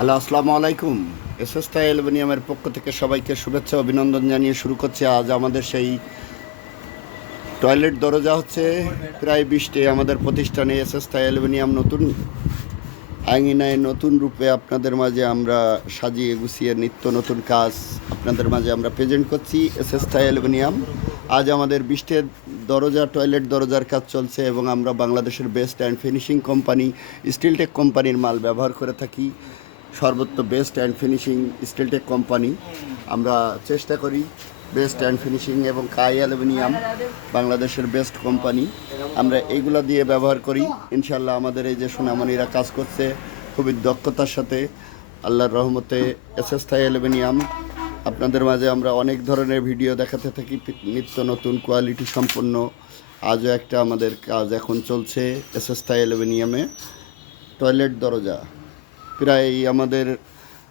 Hello, আসসালামু আলাইকুম। এসএসটা অ্যালবেনিয়ামের পক্ষ থেকে সবাইকে শুভেচ্ছা, অভিনন্দন জানিয়ে শুরু করছি আজ আমাদের সেই টয়লেট দরজা হচ্ছে প্রায় বিশটি আমাদের প্রতিষ্ঠানে এসএসটা অ্যালবেনিয়াম নতুন আঙিনায় নতুন রূপে আপনাদের মাঝে আমরা সাজিয়ে গুছিয়ে নিত্য নতুন কাজ আপনাদের মাঝে আমরা প্রেজেন্ট করছি এসএসটা অ্যালবেনিয়াম। আজ আমাদের বিশটের দরজা, টয়লেট দরজার কাজ চলছে এবং আমরা বাংলাদেশের best and finishing company Steeltech কোম্পানির মাল ব্যবহার করে থাকি। সর্বত্র best and finishing Steeltech company আমরা চেষ্টা করি বেস্ট অ্যান্ড ফিনিশিং এবং কাই অ্যালুমিনিয়াম বাংলাদেশের বেস্ট কোম্পানি আমরা এইগুলা দিয়ে ব্যবহার করি। ইনশাল্লাহ আমাদের এই যে সোনামণিরা কাজ করছে, খুবই দক্ষতার সাথে। আল্লাহর রহমতে এসএসথাই অ্যালুমিনিয়াম আপনাদের মাঝে আমরা অনেক ধরনের ভিডিও দেখাতে থাকি। নিত্য নতুন কোয়ালিটি সম্পন্ন। আজও একটা আমাদের কাজ এখন চলছে এসএসথাই অ্যালুমিনিয়ামে টয়লেট দরজা। প্রায় আমাদের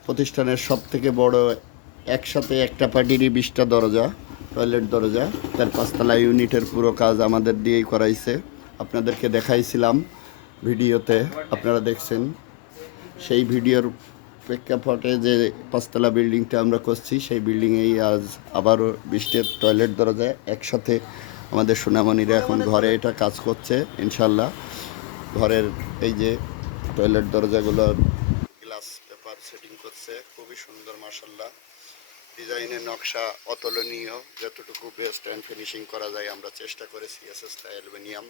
প্রতিষ্ঠানের সব থেকে বড় একসাথে একটা পার্টিরই বিশটা দরজা, টয়লেট দরজা, তার পাঁচতলা ইউনিটের পুরো কাজ আমাদের দিয়েই করাইছে। আপনাদেরকে দেখাইছিলাম ভিডিওতে, আপনারা দেখছেন। সেই ভিডিওর প্রেক্ষাপটে যে পাঁচতলা বিল্ডিংটা আমরা করছি, সেই বিল্ডিংয়েই আজ আবারও বৃষ্টির টয়লেট দরজা একসাথে আমাদের সোনামণিরা এখন ঘরে এটা কাজ করছে, ইনশাল্লাহ। ঘরের এই যে টয়লেট দরজাগুলোর গ্লাস পেপার সেটিং করছে সুন্দর মাসাল্লাহ ডিজাইনের নকশা অতুলনীয়। যতটুকু বেস্ট অ্যান্ড ফিনিশিং করা যায় আমরা চেষ্টা করেছি এস এস অ্যালুমিনিয়াম,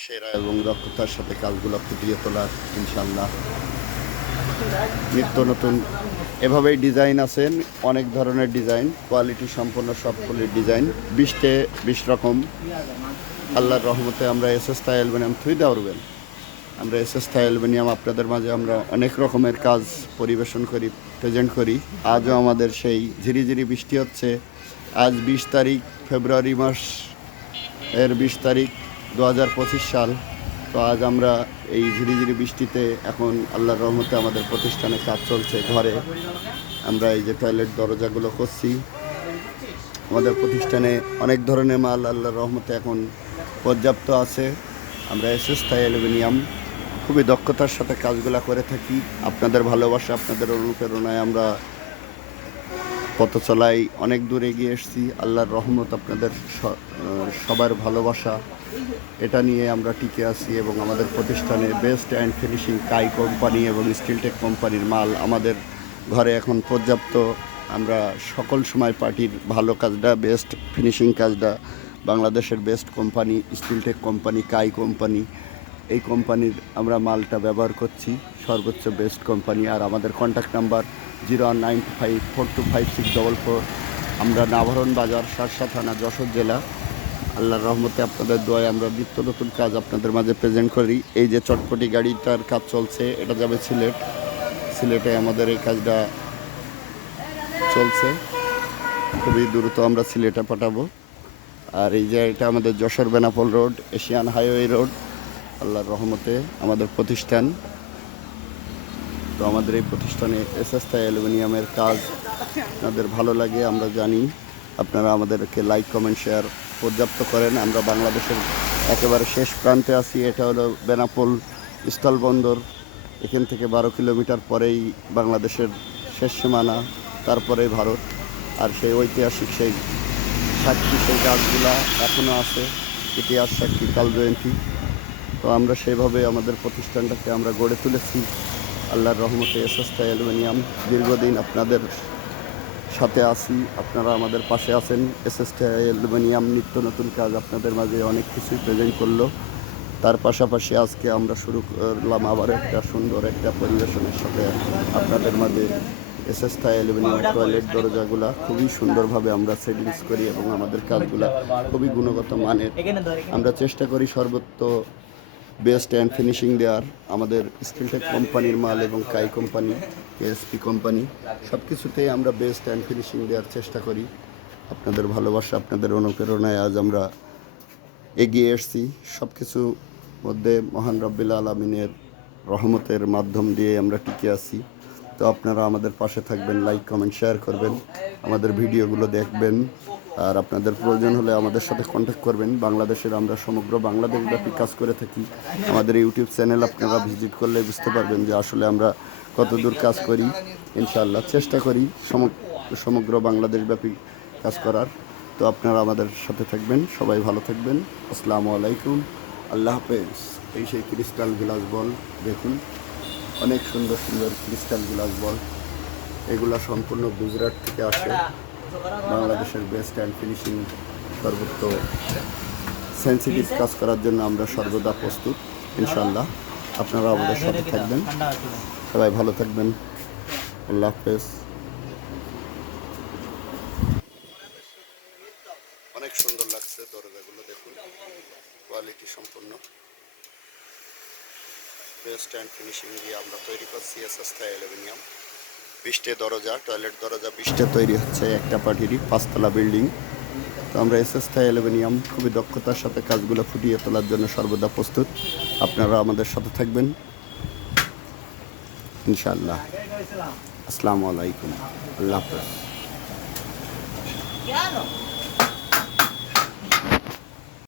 সেরা এবং দক্ষতার সাথে কাজগুলো ফুটিয়ে তোলার ইনশাল্লাহ নিত্য নতুন, এভাবেই ডিজাইন আছেন অনেক ধরনের ডিজাইন, কোয়ালিটি সম্পন্ন সবগুলির ডিজাইন, বিশটে, বিশ রকম। আল্লাহর রহমতে আমরা এস এস অ্যালুমিনিয়াম থুই দেওয়ারবেন আমরা এস এস অ্যালুমিনিয়াম আপনাদের মাঝে আমরা অনেক রকমের কাজ পরিবেশন করি প্রেজেন্ট করি। আজও আমাদের সেই ঝিরিঝিরি বৃষ্টি হচ্ছে। আজ বিশ তারিখ, ফেব্রুয়ারি মাস এর বিশ তারিখ দু হাজার পঁচিশ সাল। তো আজ আমরা এই ঝিরিঝিরি বৃষ্টিতে এখন আল্লাহর রহমতে আমাদের প্রতিষ্ঠানে কাজ চলছে ঘরে। আমরা এই যে টয়লেট দরজাগুলো করছি। আমাদের প্রতিষ্ঠানে অনেক ধরনের মাল আল্লাহর রহমতে এখন পর্যাপ্ত আছে। আমরা এসএস থাই অ্যালুমিনিয়াম খুবই দক্ষতার সাথে কাজগুলো করে থাকি। আপনাদের ভালোবাসা, আপনাদের অনুপ্রেরণায় আমরা পথ চলাই, অনেক দূর এগিয়ে এসেছি। আল্লাহর রহমত আপনাদের সবার ভালোবাসা, এটা নিয়ে আমরা টিকে আছি এবং আমাদের প্রতিষ্ঠানে বেস্ট অ্যান্ড ফিনিশিং কাই কোম্পানি এবং স্টিলটেক কোম্পানির মাল আমাদের ঘরে এখন পর্যাপ্ত। আমরা সকল সময় পার্টির ভালো কাজটা, বেস্ট ফিনিশিং কাজটা, বাংলাদেশের বেস্ট কোম্পানি স্টিলটেক কোম্পানি, কাই কোম্পানি এই কোম্পানির আমরা মালটা ব্যবহার করছি। সর্বোচ্চ বেস্ট কোম্পানি আর আমাদের contact number zero nine five four two five six double four আমরা নাভারণ বাজার, সারসা থানা, যশোর জেলা। আল্লাহর রহমতে আপনাদের দোয়ায় আমরা নিত্য নতুন কাজ আপনাদের মাঝে প্রেজেন্ট করি। এই যে চটপটি গাড়িটার কাজ চলছে, এটা যাবে সিলেট। সিলেটে আমাদের এই কাজটা চলছে। খুবই দ্রুত আমরা সিলেটে পাঠাবো। আর এই যে এটা আমাদের Jessore Benapole road, Asian highway road. আল্লাহর রহমতে আমাদের প্রতিষ্ঠান, তো আমাদের এই প্রতিষ্ঠানে এস এসএসটাই অ্যালুমিনিয়ামের কাজ আপনাদের ভালো লাগে, আমরা জানি। আপনারা আমাদেরকে লাইক কমেন্ট শেয়ার পর্যাপ্ত করেন। আমরা বাংলাদেশের একেবারে শেষ প্রান্তে আছি, এটা হলো বেনাপোল স্থলবন্দর। এখান থেকে বারো কিলোমিটার পরেই বাংলাদেশের শেষ সীমানা তারপরে ভারত। আর সেই ঐতিহাসিক সেই সাক্ষী, সেই গাছগুলা এখনও আছে, ইতিহাস সাক্ষী কাল জয়ন্তী তো আমরা সেভাবে আমাদের প্রতিষ্ঠানটাকে আমরা গড়ে তুলেছি। আল্লাহর রহমতে এসএসটা অ্যালুমিনিয়াম দীর্ঘদিন আপনাদের সাথে আছি, আপনারা আমাদের পাশে আছেন। এসএসটা অ্যালুমিনিয়াম নিত্য নতুন কাজ আপনাদের মাঝে অনেক কিছুই প্রেজেন্ট করল। তার পাশাপাশি আজকে আমরা শুরু করলাম আবার একটা সুন্দর একটা পরিবেশনের সাথে আপনাদের মাঝে এস এস এসএসটা অ্যালুমিনিয়াম টয়লেট দরজাগুলা খুবই সুন্দরভাবে আমরা সেটিংস করি এবং আমাদের কাজগুলা খুবই গুণগত মানের। আমরা চেষ্টা করি সর্বত্র বেস্ট অ্যান্ড ফিনিশিং দেওয়ার আমাদের স্কিলটেক কোম্পানির মাল এবং কাই কোম্পানি এসপি কোম্পানি সব কিছুতেই আমরা বেস্ট অ্যান্ড ফিনিশিং দেওয়ার চেষ্টা করি। আপনাদের ভালোবাসা, আপনাদের অনুপ্রেরণায় আজ আমরা এগিয়ে এসেছি। সব কিছু মধ্যে মহান রব্বিল আলমিনের রহমতের মাধ্যম দিয়ে আমরা টিকে আছি। তো আপনারা আমাদের পাশে থাকবেন লাইক কমেন্ট শেয়ার করবেন, আমাদের ভিডিওগুলো দেখবেন। আর আপনাদের প্রয়োজন হলে আমাদের সাথে কন্ট্যাক্ট করবেন। বাংলাদেশের আমরা সমগ্র বাংলাদেশব্যাপী কাজ করে থাকি। আমাদের ইউটিউব চ্যানেল আপনারা ভিজিট করলে বুঝতে পারবেন যে আসলে আমরা কত দূর কাজ করি। ইনশাআল্লাহ চেষ্টা করি সমগ- সমগ্র বাংলাদেশব্যাপী কাজ করার। তো আপনারা আমাদের সাথে থাকবেন, সবাই ভালো থাকবেন। আসসালামু আলাইকুম। আল্লাহ হাফেজ। এই সেই ক্রিস্টাল গ্লাস বল দেখুন। অনেক সুন্দর সুন্দর ক্রিস্টাল গ্লাস বল এগুলা সম্পূর্ণ গুজরাট থেকে আসে। বাংলাদেশের বেস্ট অ্যান্ড ফিনিশিং সর্বোচ্চ সেন্সিটিভ কাজ করার জন্য আমরা সর্বদা প্রস্তুত ইনশাল্লাহ আপনারা আমাদের সাথে থাকবেন। সবাই ভালো থাকবেন। আল্লাহ হাফেজ। অনেক সুন্দর লাগছে দরজাগুলো দেখুন। কোয়ালিটি সম্পূর্ণ। বেস্ট অ্যান্ড ফিনিশিং দিয়ে আমরা তৈরি করছি এস এস অ্যালুমিনিয়াম। বিশটে দরজা, টয়লেট দরজা বিশটে তৈরি হচ্ছে একটা পার্টিরই পাঁচতলা বিল্ডিং। তো আমরা এস এস অ্যালুমিনিয়াম খুবই দক্ষতার সাথে কাজগুলো ফুটিয়ে তোলার জন্য সর্বদা প্রস্তুত। আপনারা আমাদের সাথে থাকবেন। ইনশাআল্লাহ। আসসালামু আলাইকুম। আল্লাহ হাফেজ।